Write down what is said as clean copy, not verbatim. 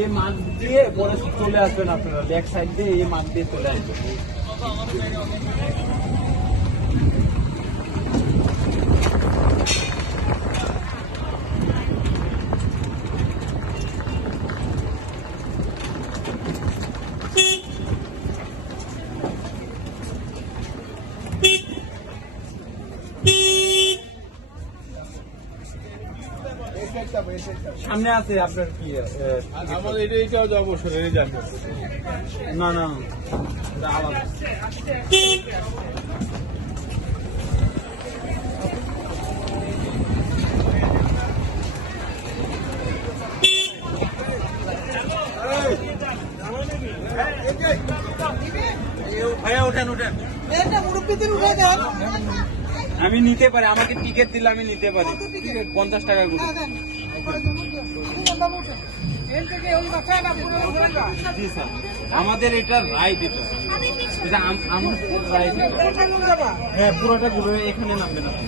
এই মাঠ দিয়ে পরে চলে আসবেন আপনারা, লেগ সাইড দিয়ে এই মাঠ দিয়ে চলে আসবেন। সামনে আছে আপনার কি আমাদের এইটাও যাবো শরীরে যাবো না না এটা আলাদা। ভাইয়া ওঠেন ওঠেন, আমি নিতে পারি, আমাকে টিকিট দিলে আমি নিতে পারি 50 টাকা করে। জি স্যার, আমাদের এটা রাইট, এটা আমার রাইট। হ্যাঁ পুরোটা ঘুরে এখানে নামবেন আপনি।